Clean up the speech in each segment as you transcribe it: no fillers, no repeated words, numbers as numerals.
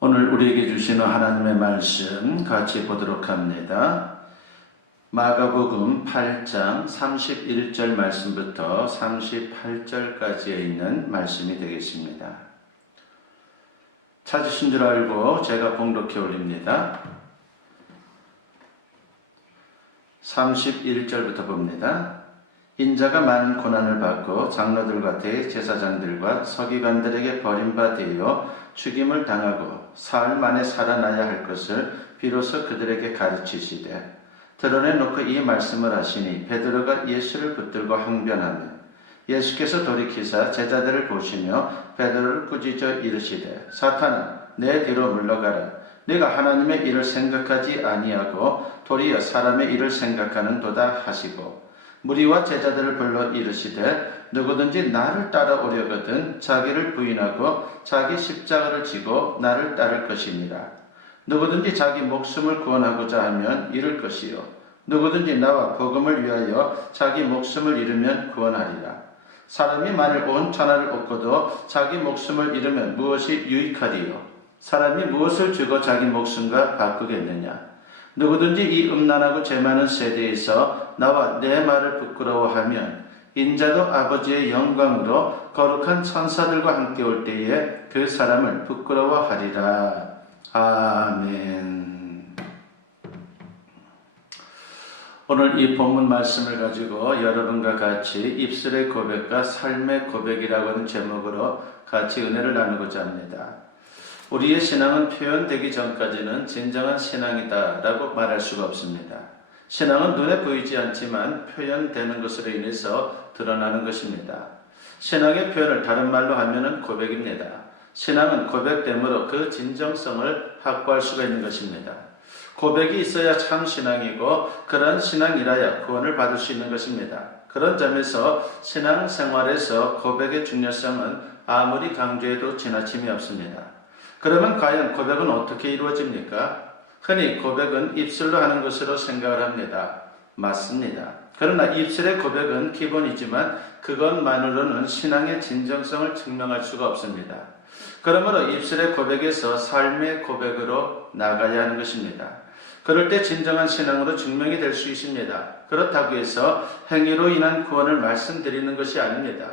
오늘 우리에게 주시는 하나님의 말씀 같이 보도록 합니다. 마가복음 8장 31절 말씀부터 38절까지에 있는 말씀이 되겠습니다. 찾으신 줄 알고 제가 봉독해 올립니다. 31절부터 봅니다. 인자가 많은 고난을 받고 장로들과 대제사장들과 서기관들에게 버림받아 죽임을 당하고 사흘 만에 살아나야 할 것을 비로소 그들에게 가르치시되 드러내놓고 이 말씀을 하시니 베드로가 예수를 붙들고 항변하며 예수께서 돌이키사 제자들을 보시며 베드로를 꾸짖어 이르시되 사탄아 내 뒤로 물러가라. 네가 하나님의 일을 생각하지 아니하고 도리어 사람의 일을 생각하는도다 하시고 무리와 제자들을 불러 이르시되 누구든지 나를 따라오려거든 자기를 부인하고 자기 십자가를 지고 나를 따를 것이니라. 누구든지 자기 목숨을 구원하고자 하면 잃을 것이요 누구든지 나와 복음을 위하여 자기 목숨을 잃으면 구원하리라. 사람이 만일 온 천하를 얻고도 자기 목숨을 잃으면 무엇이 유익하리요? 사람이 무엇을 주고 자기 목숨과 바꾸겠느냐? 누구든지 이 음란하고 죄 많은 세대에서 나와 내 말을 부끄러워하면 인자도 아버지의 영광으로 거룩한 천사들과 함께 올 때에 그 사람을 부끄러워하리라. 아멘. 오늘 이 본문 말씀을 가지고 여러분과 같이 입술의 고백과 삶의 고백이라고 하는 제목으로 같이 은혜를 나누고자 합니다. 우리의 신앙은 표현되기 전까지는 진정한 신앙이다 라고 말할 수가 없습니다. 신앙은 눈에 보이지 않지만 표현되는 것으로 인해서 드러나는 것입니다. 신앙의 표현을 다른 말로 하면 고백입니다. 신앙은 고백됨으로 그 진정성을 확보할 수가 있는 것입니다. 고백이 있어야 참 신앙이고 그런 신앙이라야 구원을 받을 수 있는 것입니다. 그런 점에서 신앙생활에서 고백의 중요성은 아무리 강조해도 지나침이 없습니다. 그러면 과연 고백은 어떻게 이루어집니까? 흔히 고백은 입술로 하는 것으로 생각을 합니다. 맞습니다. 그러나 입술의 고백은 기본이지만 그것만으로는 신앙의 진정성을 증명할 수가 없습니다. 그러므로 입술의 고백에서 삶의 고백으로 나가야 하는 것입니다. 그럴 때 진정한 신앙으로 증명이 될 수 있습니다. 그렇다고 해서 행위로 인한 구원을 말씀드리는 것이 아닙니다.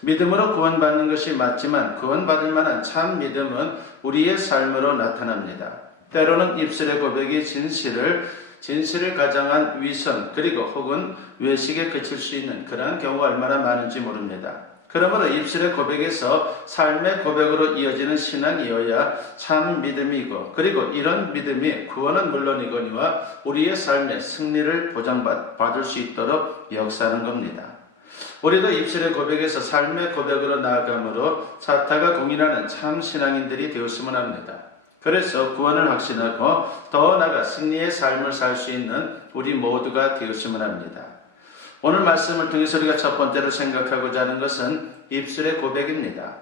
믿음으로 구원받는 것이 맞지만 구원받을 만한 참 믿음은 우리의 삶으로 나타납니다. 때로는 입술의 고백이 진실을 가장한 위선 그리고 혹은 외식에 그칠 수 있는 그러한 경우가 얼마나 많은지 모릅니다. 그러므로 입술의 고백에서 삶의 고백으로 이어지는 신앙이어야 참 믿음이고 그리고 이런 믿음이 구원은 물론이거니와 우리의 삶의 승리를 보장받을 수 있도록 역사하는 겁니다. 우리도 입술의 고백에서 삶의 고백으로 나아가므로 사타가 공인하는 참 신앙인들이 되었으면 합니다. 그래서 구원을 확신하고 더 나아가 승리의 삶을 살 수 있는 우리 모두가 되었으면 합니다. 오늘 말씀을 통해서 우리가 첫 번째로 생각하고자 하는 것은 입술의 고백입니다.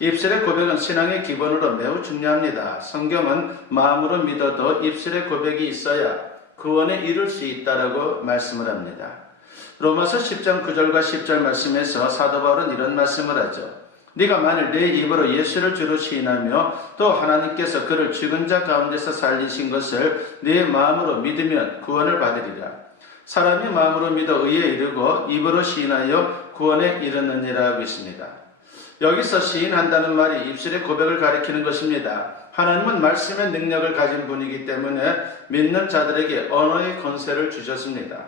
입술의 고백은 신앙의 기본으로 매우 중요합니다. 성경은 마음으로 믿어도 입술의 고백이 있어야 구원에 이룰 수 있다라고 말씀을 합니다. 로마서 10장 9절과 10절 말씀에서 사도 바울은 이런 말씀을 하죠. 네가 만일 내 입으로 예수를 주로 시인하며 또 하나님께서 그를 죽은 자 가운데서 살리신 것을 네 마음으로 믿으면 구원을 받으리라. 사람이 마음으로 믿어 의에 이르고 입으로 시인하여 구원에 이르느니라 하고 있습니다. 여기서 시인한다는 말이 입술의 고백을 가리키는 것입니다. 하나님은 말씀의 능력을 가진 분이기 때문에 믿는 자들에게 언어의 권세를 주셨습니다.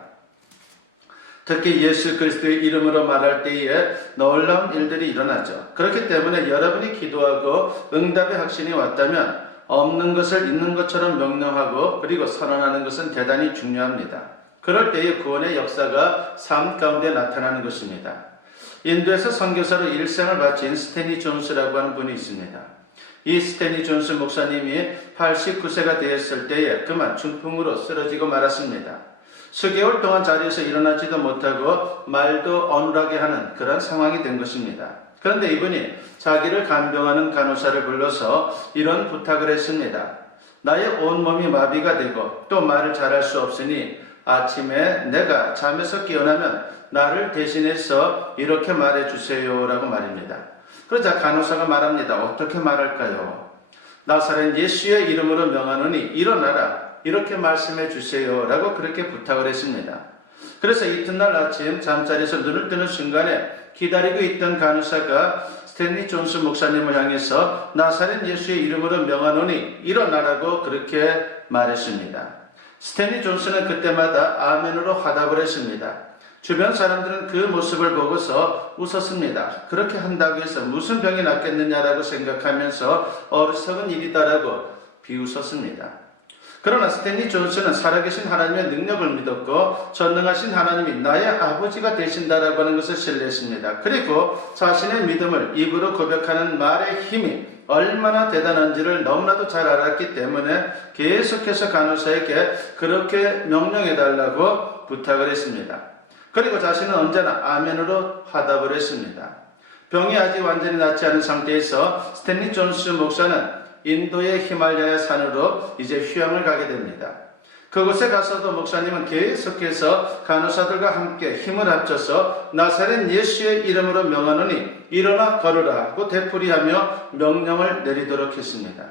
특히 예수 그리스도의 이름으로 말할 때에 놀라운 일들이 일어나죠. 그렇기 때문에 여러분이 기도하고 응답의 확신이 왔다면 없는 것을 있는 것처럼 명령하고 그리고 선언하는 것은 대단히 중요합니다. 그럴 때에 구원의 역사가 삶 가운데 나타나는 것입니다. 인도에서 선교사로 일생을 바친 스탠리 존스라고 하는 분이 있습니다. 이 스탠리 존스 목사님이 89세가 되었을 때에 그만 중풍으로 쓰러지고 말았습니다. 수개월 동안 자리에서 일어나지도 못하고 말도 어눌하게 하는 그런 상황이 된 것입니다. 그런데 이분이 자기를 간병하는 간호사를 불러서 이런 부탁을 했습니다. 나의 온몸이 마비가 되고 또 말을 잘할 수 없으니 아침에 내가 잠에서 깨어나면 나를 대신해서 이렇게 말해주세요 라고 말입니다. 그러자 간호사가 말합니다. 어떻게 말할까요? 나사렛 예수의 이름으로 명하노니 일어나라 이렇게 말씀해 주세요 라고 그렇게 부탁을 했습니다. 그래서 이튿날 아침 잠자리에서 눈을 뜨는 순간에 기다리고 있던 간호사가 스탠리 존스 목사님을 향해서 나사렛 예수의 이름으로 명하노니 일어나라고 그렇게 말했습니다. 스탠리 존스는 그때마다 아멘으로 화답을 했습니다. 주변 사람들은 그 모습을 보고서 웃었습니다. 그렇게 한다고 해서 무슨 병이 낫겠느냐라고 생각하면서 어리석은 일이다라고 비웃었습니다. 그러나 스탠리 존스는 살아계신 하나님의 능력을 믿었고 전능하신 하나님이 나의 아버지가 되신다라고 하는 것을 신뢰했습니다. 그리고 자신의 믿음을 입으로 고백하는 말의 힘이 얼마나 대단한지를 너무나도 잘 알았기 때문에 계속해서 간호사에게 그렇게 명령해달라고 부탁을 했습니다. 그리고 자신은 언제나 아멘으로 화답을 했습니다. 병이 아직 완전히 낫지 않은 상태에서 스탠리 존스 목사는 인도의 히말라야 산으로 이제 휴양을 가게 됩니다. 그곳에 가서도 목사님은 계속해서 간호사들과 함께 힘을 합쳐서 나사렛 예수의 이름으로 명하노니 일어나 걸으라고 되풀이하며 명령을 내리도록 했습니다.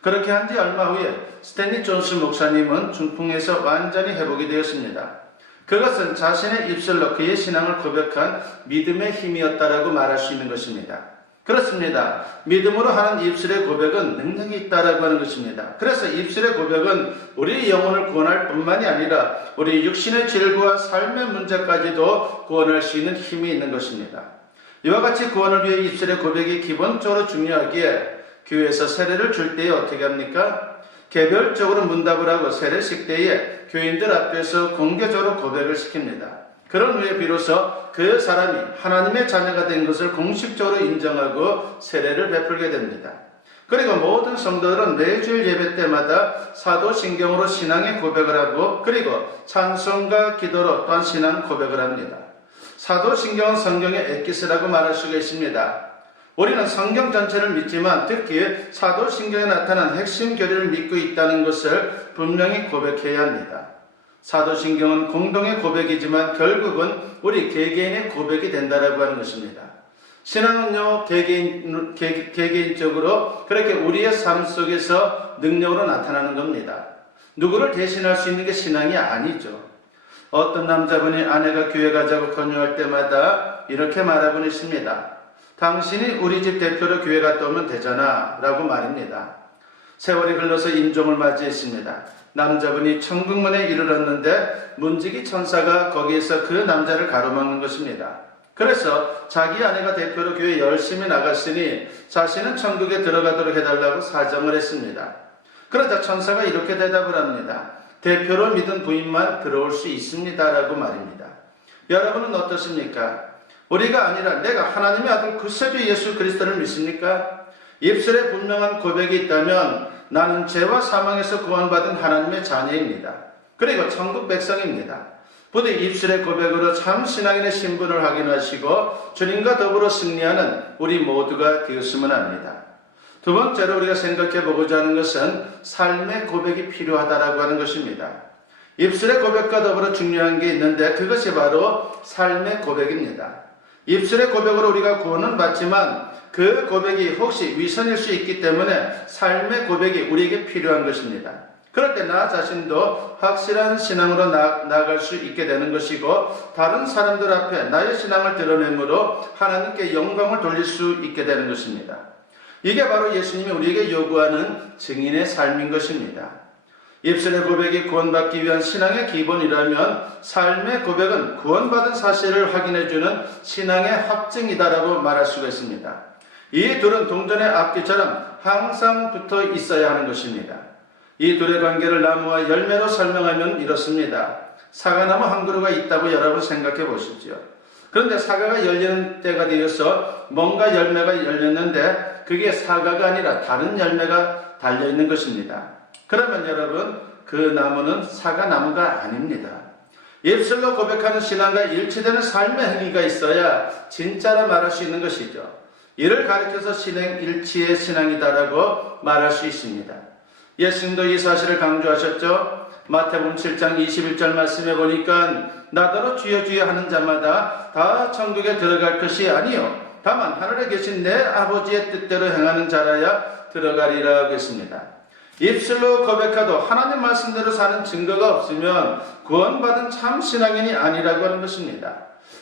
그렇게 한 지 얼마 후에 스탠리 존스 목사님은 중풍에서 완전히 회복이 되었습니다. 그것은 자신의 입술로 그의 신앙을 고백한 믿음의 힘이었다라고 말할 수 있는 것입니다. 그렇습니다. 믿음으로 하는 입술의 고백은 능력이 있다라고 하는 것입니다. 그래서 입술의 고백은 우리의 영혼을 구원할 뿐만이 아니라 우리 육신의 질구와 삶의 문제까지도 구원할 수 있는 힘이 있는 것입니다. 이와 같이 구원을 위해 입술의 고백이 기본적으로 중요하기에 교회에서 세례를 줄 때에 어떻게 합니까? 개별적으로 문답을 하고 세례식 때에 교인들 앞에서 공개적으로 고백을 시킵니다. 그런 후에 비로소 그 사람이 하나님의 자녀가 된 것을 공식적으로 인정하고 세례를 베풀게 됩니다. 그리고 모든 성도들은 매주일 예배 때마다 사도신경으로 신앙의 고백을 하고 그리고 찬송과 기도로 또한 신앙 고백을 합니다. 사도신경은 성경의 엑기스라고 말할 수가 있습니다. 우리는 성경 전체를 믿지만 특히 사도신경에 나타난 핵심 교리를 믿고 있다는 것을 분명히 고백해야 합니다. 사도신경은 공동의 고백이지만 결국은 우리 개개인의 고백이 된다라고 하는 것입니다. 신앙은요 개개인적으로 그렇게 우리의 삶 속에서 능력으로 나타나는 겁니다. 누구를 대신할 수 있는 게 신앙이 아니죠. 어떤 남자분이 아내가 교회 가자고 권유할 때마다 이렇게 말하곤 있습니다. 당신이 우리 집 대표로 교회 갔다 오면 되잖아 라고 말입니다. 세월이 흘러서 임종을 맞이했습니다. 남자분이 천국문에 이르렀는데 문지기 천사가 거기에서 그 남자를 가로막는 것입니다. 그래서 자기 아내가 대표로 교회 열심히 나갔으니 자신은 천국에 들어가도록 해달라고 사정을 했습니다. 그러자 천사가 이렇게 대답을 합니다. 대표로 믿은 부인만 들어올 수 있습니다라고 말입니다. 여러분은 어떻습니까? 우리가 아니라 내가 하나님의 아들 구세주 예수 그리스도를 믿습니까? 입술에 분명한 고백이 있다면 나는 죄와 사망에서 구원받은 하나님의 자녀입니다. 그리고 천국 백성입니다. 부디 입술의 고백으로 참 신앙인의 신분을 확인하시고 주님과 더불어 승리하는 우리 모두가 되었으면 합니다. 두 번째로 우리가 생각해 보고자 하는 것은 삶의 고백이 필요하다라고 하는 것입니다. 입술의 고백과 더불어 중요한 게 있는데 그것이 바로 삶의 고백입니다. 입술의 고백으로 우리가 구원은 받지만 그 고백이 혹시 위선일 수 있기 때문에 삶의 고백이 우리에게 필요한 것입니다. 그럴 때 나 자신도 확실한 신앙으로 나아갈 수 있게 되는 것이고 다른 사람들 앞에 나의 신앙을 드러내므로 하나님께 영광을 돌릴 수 있게 되는 것입니다. 이게 바로 예수님이 우리에게 요구하는 증인의 삶인 것입니다. 입술의 고백이 구원받기 위한 신앙의 기본이라면 삶의 고백은 구원받은 사실을 확인해주는 신앙의 확증이다라고 말할 수가 있습니다. 이 둘은 동전의 앞뒤처럼 항상 붙어 있어야 하는 것입니다. 이 둘의 관계를 나무와 열매로 설명하면 이렇습니다. 사과나무 한 그루가 있다고 여러분 생각해 보십시오. 그런데 사과가 열리는 때가 되어서 뭔가 열매가 열렸는데 그게 사과가 아니라 다른 열매가 달려있는 것입니다. 그러면 여러분 그 나무는 사과나무가 아닙니다. 입술로 고백하는 신앙과 일치되는 삶의 행위가 있어야 진짜라 말할 수 있는 것이죠. 이를 가리켜서 신행일치의 신앙이다라고 말할 수 있습니다. 예수님도 이 사실을 강조하셨죠. 마태복음 7장 21절 말씀에 보니까 나더러 주여 주여 하는 자마다 다 천국에 들어갈 것이 아니요 다만 하늘에 계신 내 아버지의 뜻대로 행하는 자라야 들어가리라 했습니다. 입술로 고백하도 하나님 말씀대로 사는 증거가 없으면 구원받은 참 신앙인이 아니라고 하는 것입니다.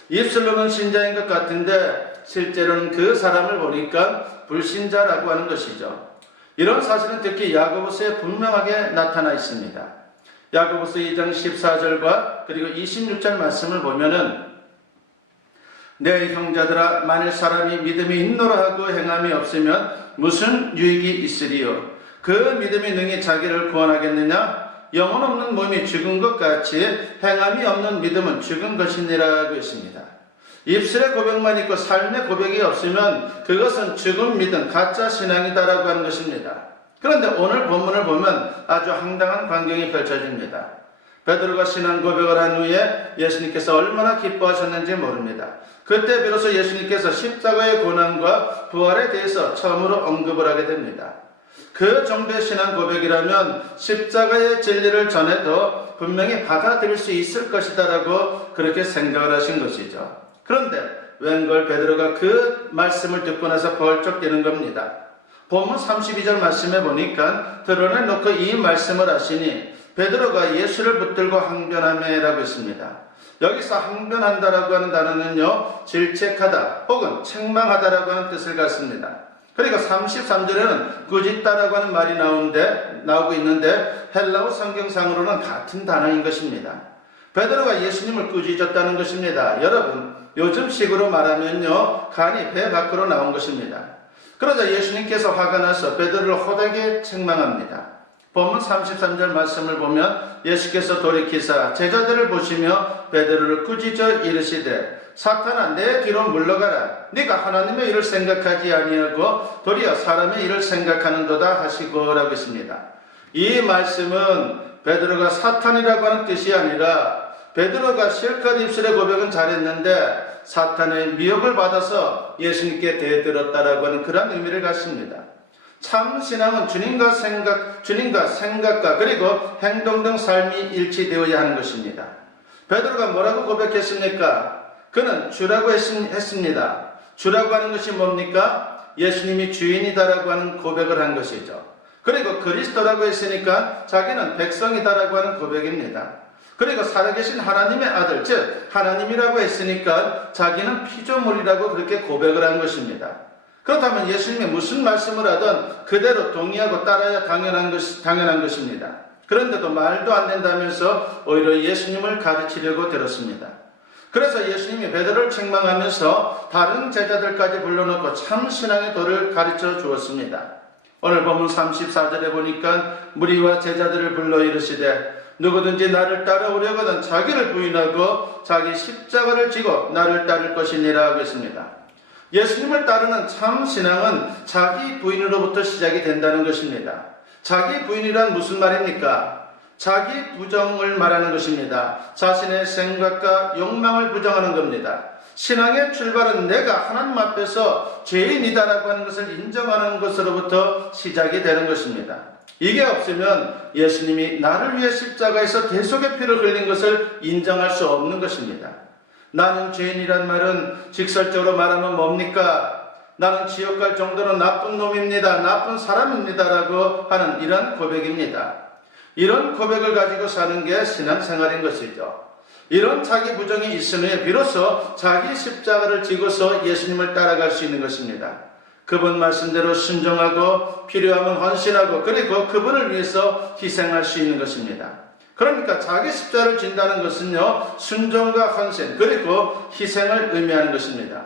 입술로는 신자인 것 같은데 실제로는 그 사람을 보니까 불신자라고 하는 것이죠. 이런 사실은 특히 야고보서에 분명하게 나타나 있습니다. 야고보서 2장 14절과 그리고 26절 말씀을 보면은 내 형제들아 만일 사람이 믿음이 있노라 하고 행함이 없으면 무슨 유익이 있으리요? 그 믿음이 능히 자기를 구원하겠느냐? 영혼 없는 몸이 죽은 것 같이 행함이 없는 믿음은 죽은 것이니라고 했습니다. 입술의 고백만 있고 삶의 고백이 없으면 그것은 죽은 믿음, 가짜 신앙이다라고 하는 것입니다. 그런데 오늘 본문을 보면 아주 황당한 광경이 펼쳐집니다. 베드로가 신앙 고백을 한 후에 예수님께서 얼마나 기뻐하셨는지 모릅니다. 그때 비로소 예수님께서 십자가의 고난과 부활에 대해서 처음으로 언급을 하게 됩니다. 그 정도의 신앙 고백이라면 십자가의 진리를 전해도 분명히 받아들일 수 있을 것이다라고 그렇게 생각을 하신 것이죠. 그런데 웬걸 베드로가 그 말씀을 듣고 나서 벌쩍 뛰는 겁니다. 본문 32절 말씀에 보니까 드러내놓고 이 말씀을 하시니 베드로가 예수를 붙들고 항변하매라고 했습니다. 여기서 항변한다라고 하는 단어는요, 질책하다 혹은 책망하다라고 하는 뜻을 갖습니다. 그러니까 33절에는 꾸짖다라고 하는 말이 나오고 있는데 헬라어 성경상으로는 같은 단어인 것입니다. 베드로가 예수님을 꾸짖었다는 것입니다. 여러분, 요즘식으로 말하면요, 간이 배 밖으로 나온 것입니다. 그러자 예수님께서 화가 나서 베드로를 호되게 책망합니다. 본문 33절 말씀을 보면 예수께서 돌이키사 제자들을 보시며 베드로를 꾸짖어 이르시되 사탄아 내 뒤로 물러가라. 네가 하나님의 일을 생각하지 아니하고 도리어 사람의 일을 생각하는도다 하시고라고 했습니다. 이 말씀은 베드로가 사탄이라고 하는 뜻이 아니라 베드로가 실컷 입술의 고백은 잘했는데 사탄의 미혹을 받아서 예수님께 대들었다라고 하는 그런 의미를 갖습니다. 참 신앙은 주님과 생각과 그리고 행동 등 삶이 일치되어야 하는 것입니다. 베드로가 뭐라고 고백했습니까? 그는 주라고 했습니다. 주라고 하는 것이 뭡니까? 예수님이 주인이다라고 하는 고백을 한 것이죠. 그리고 그리스도라고 했으니까 자기는 백성이다라고 하는 고백입니다. 그리고 살아계신 하나님의 아들, 즉 하나님이라고 했으니까 자기는 피조물이라고 그렇게 고백을 한 것입니다. 그렇다면 예수님이 무슨 말씀을 하든 그대로 동의하고 따라야 당연한 것입니다. 그런데도 말도 안 된다면서 오히려 예수님을 가르치려고 들었습니다. 그래서 예수님이 베드로를 책망하면서 다른 제자들까지 불러놓고 참 신앙의 도를 가르쳐 주었습니다. 오늘 본문 34절에 보니까 무리와 제자들을 불러 이르시되 누구든지 나를 따라오려거든 자기를 부인하고 자기 십자가를 지고 나를 따를 것이니라 하겠습니다. 예수님을 따르는 참 신앙은 자기 부인으로부터 시작이 된다는 것입니다. 자기 부인이란 무슨 말입니까? 자기 부정을 말하는 것입니다. 자신의 생각과 욕망을 부정하는 겁니다. 신앙의 출발은 내가 하나님 앞에서 죄인이다라고 하는 것을 인정하는 것으로부터 시작이 되는 것입니다. 이게 없으면 예수님이 나를 위해 십자가에서 대속의 피를 흘린 것을 인정할 수 없는 것입니다. 나는 죄인이란 말은 직설적으로 말하면 뭡니까? 나는 지옥 갈 정도로 나쁜 놈입니다. 나쁜 사람입니다라고 하는 이런 고백입니다. 이런 고백을 가지고 사는 게 신앙생활인 것이죠. 이런 자기 부정이 있으면 비로소 자기 십자가를 지고서 예수님을 따라갈 수 있는 것입니다. 그분 말씀대로 순종하고 필요하면 헌신하고 그리고 그분을 위해서 희생할 수 있는 것입니다. 그러니까 자기 십자가를 진다는 것은요, 순종과 헌신 그리고 희생을 의미하는 것입니다.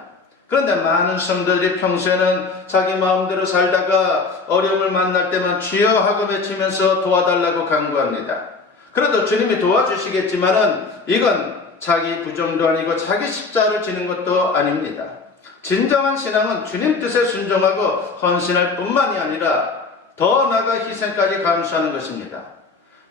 그런데 많은 성도들이 평소에는 자기 마음대로 살다가 어려움을 만날 때만 주여 하고 외치면서 도와달라고 간구합니다. 그래도 주님이 도와주시겠지만은 이건 자기 부정도 아니고 자기 십자가를 지는 것도 아닙니다. 진정한 신앙은 주님 뜻에 순종하고 헌신할 뿐만이 아니라 더 나아가 희생까지 감수하는 것입니다.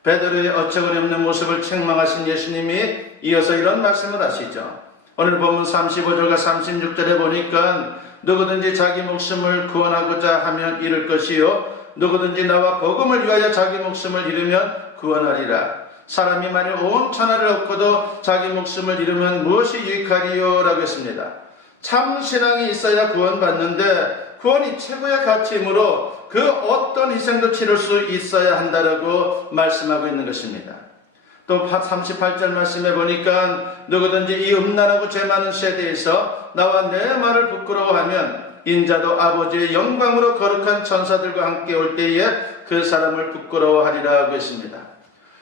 베드로의 어처구니 없는 모습을 책망하신 예수님이 이어서 이런 말씀을 하시죠. 오늘 본문 35절과 36절에 보니까 누구든지 자기 목숨을 구원하고자 하면 잃을 것이요 누구든지 나와 복음을 위하여 자기 목숨을 잃으면 구원하리라. 사람이 만일 온 천하를 얻고도 자기 목숨을 잃으면 무엇이 유익하리요? 라고 했습니다. 참 신앙이 있어야 구원받는데 구원이 최고의 가치이므로 그 어떤 희생도 치를 수 있어야 한다라고 말씀하고 있는 것입니다. 또 38절 말씀에 보니까 누구든지 이 음란하고 죄 많은 세대에서 나와 내 말을 부끄러워하면 인자도 아버지의 영광으로 거룩한 천사들과 함께 올 때에 그 사람을 부끄러워하리라 하고 있습니다.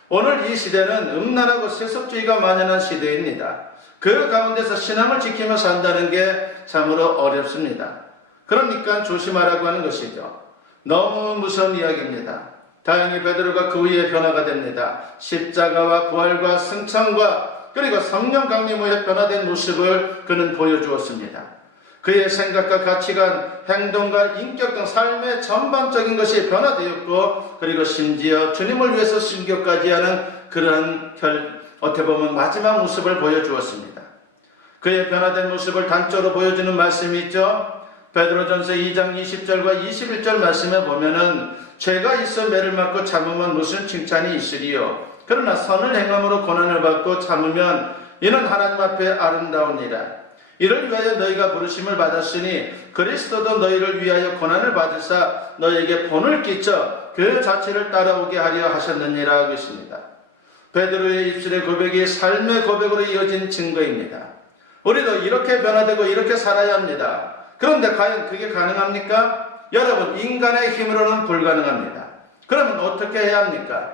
오늘 이 시대는 음란하고 세속주의가 만연한 시대입니다. 그 가운데서 신앙을 지키며 산다는 게 참으로 어렵습니다. 그러니까 조심하라고 하는 것이죠. 너무 무서운 이야기입니다. 다행히 베드로가 그 후에 변화가 됩니다. 십자가와 부활과 승천과 그리고 성령 강림 후에 변화된 모습을 그는 보여주었습니다. 그의 생각과 가치관, 행동과 인격 등 삶의 전반적인 것이 변화되었고 그리고 심지어 주님을 위해서 순교까지 하는 그러한 어떻게 보면 마지막 모습을 보여주었습니다. 그의 변화된 모습을 단적으로 보여주는 말씀이 있죠. 베드로전서 2장 20절과 21절 말씀에 보면은 죄가 있어 매를 맞고 참으면 무슨 칭찬이 있으리요. 그러나 선을 행함으로 고난을 받고 참으면 이는 하나님 앞에 아름다우니라. 이를 위하여 너희가 부르심을 받았으니 그리스도도 너희를 위하여 고난을 받으사 너희에게 본을 끼쳐 그 자체를 따라오게 하려 하셨느니라 하고 있습니다. 베드로의 입술의 고백이 삶의 고백으로 이어진 증거입니다. 우리도 이렇게 변화되고 이렇게 살아야 합니다. 그런데 과연 그게 가능합니까? 여러분, 인간의 힘으로는 불가능합니다. 그러면 어떻게 해야 합니까?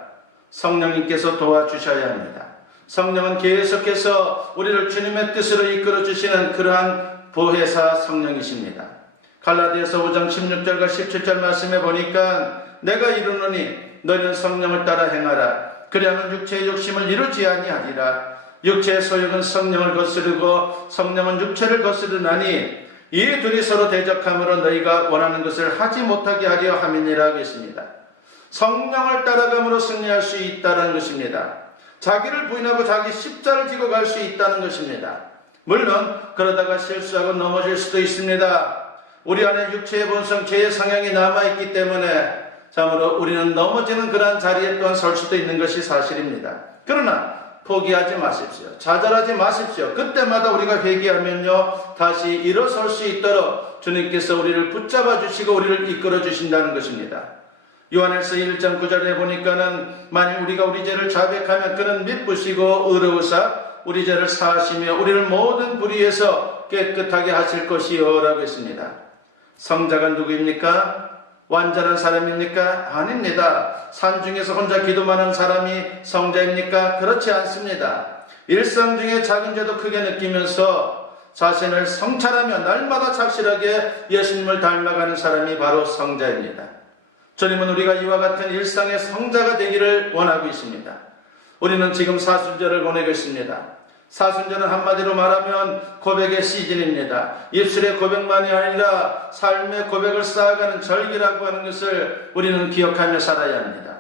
성령님께서 도와주셔야 합니다. 성령은 계속해서 우리를 주님의 뜻으로 이끌어 주시는 그러한 보혜사 성령이십니다. 갈라디아서 5장 16절과 17절 말씀에 보니까 내가 이르노니 너희는 성령을 따라 행하라. 그리하면 육체의 욕심을 이루지 아니하리라. 육체의 소욕은 성령을 거스르고 성령은 육체를 거스르나니 이 둘이 서로 대적함으로 너희가 원하는 것을 하지 못하게 하려 함이니라 하겠습니다. 성령을 따라감으로 승리할 수 있다는 것입니다. 자기를 부인하고 자기 십자를 지고 갈 수 있다는 것입니다. 물론 그러다가 실수하고 넘어질 수도 있습니다. 우리 안에 육체의 본성, 죄의 성향이 남아있기 때문에 참으로 우리는 넘어지는 그러한 자리에 또한 설 수도 있는 것이 사실입니다. 그러나 포기하지 마십시오. 좌절하지 마십시오. 그때마다 우리가 회개하면요 다시 일어설 수 있도록 주님께서 우리를 붙잡아 주시고 우리를 이끌어 주신다는 것입니다. 요한일서 1장 9절에 보니까는 만일 우리가 우리 죄를 자백하면 그는 미쁘시고 의로우사 우리 죄를 사하시며 우리를 모든 불의에서 깨끗하게 하실 것이요 라고 했습니다. 성자가 누구입니까? 완전한 사람입니까? 아닙니다. 산중에서 혼자 기도만 하는 사람이 성자입니까? 그렇지 않습니다. 일상 중에 작은 죄도 크게 느끼면서 자신을 성찰하며 날마다 착실하게 예수님을 닮아가는 사람이 바로 성자입니다. 주님은 우리가 이와 같은 일상의 성자가 되기를 원하고 있습니다. 우리는 지금 사순절을 보내고 있습니다. 사순절은 한마디로 말하면 고백의 시즌입니다. 입술의 고백만이 아니라 삶의 고백을 쌓아가는 절기라고 하는 것을 우리는 기억하며 살아야 합니다.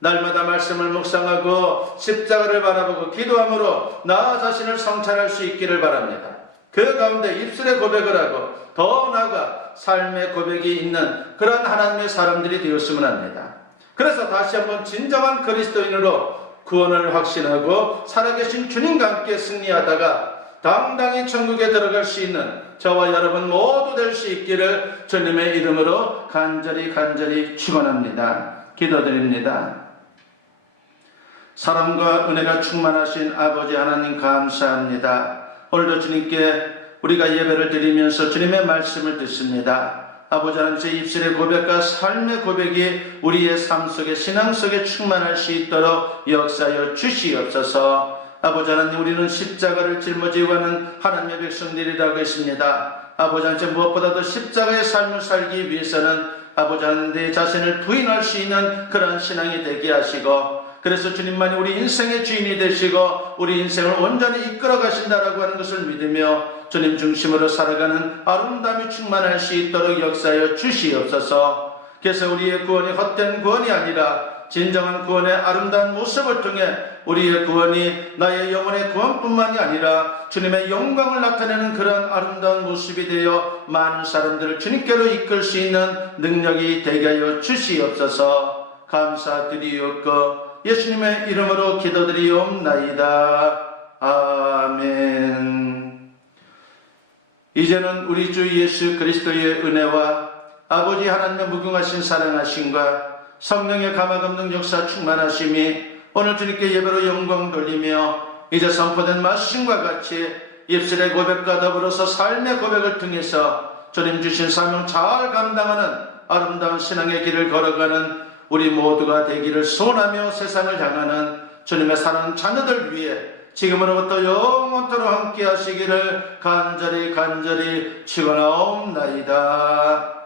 날마다 말씀을 묵상하고 십자가를 바라보고 기도함으로 나 자신을 성찰할 수 있기를 바랍니다. 그 가운데 입술의 고백을 하고 더 나아가 삶의 고백이 있는 그런 하나님의 사람들이 되었으면 합니다. 그래서 다시 한번 진정한 그리스도인으로 구원을 확신하고 살아계신 주님과 함께 승리하다가 당당히 천국에 들어갈 수 있는 저와 여러분 모두 될 수 있기를 주님의 이름으로 간절히 축원합니다. 기도드립니다. 사랑과 은혜가 충만하신 아버지 하나님 감사합니다. 오늘도 주님께 우리가 예배를 드리면서 주님의 말씀을 듣습니다. 아버지 하나님, 제 입술의 고백과 삶의 고백이 우리의 삶 속에 신앙 속에 충만할 수 있도록 역사하여 주시옵소서. 아버지 하나님, 우리는 십자가를 짊어지고 가는 하나님의 백성들이라고 했습니다. 아버지 하나님, 무엇보다도 십자가의 삶을 살기 위해서는 아버지 하나님 내 자신을 부인할 수 있는 그러한 신앙이 되게 하시고, 그래서 주님만이 우리 인생의 주인이 되시고 우리 인생을 온전히 이끌어 가신다라고 하는 것을 믿으며 주님 중심으로 살아가는 아름다움이 충만할 수 있도록 역사하여 주시옵소서. 그래서 우리의 구원이 헛된 구원이 아니라 진정한 구원의 아름다운 모습을 통해 우리의 구원이 나의 영혼의 구원뿐만이 아니라 주님의 영광을 나타내는 그런 아름다운 모습이 되어 많은 사람들을 주님께로 이끌 수 있는 능력이 되게 하여 주시옵소서. 감사드리옵고 예수님의 이름으로 기도드리옵나이다. 아멘. 이제는 우리 주 예수 그리스도의 은혜와 아버지 하나님의 무궁하신 사랑하심과 성령의 감화감동 역사 충만하심이 오늘 주님께 예배로 영광 돌리며 이제 선포된 말씀과 같이 입술의 고백과 더불어서 삶의 고백을 통해서 주님 주신 사명 잘 감당하는 아름다운 신앙의 길을 걸어가는 우리 모두가 되기를 소원하며 세상을 향하는 주님의 사랑하는 자녀들 위해 지금으로부터 영원토록 함께 하시기를 간절히 축원하옵나이다.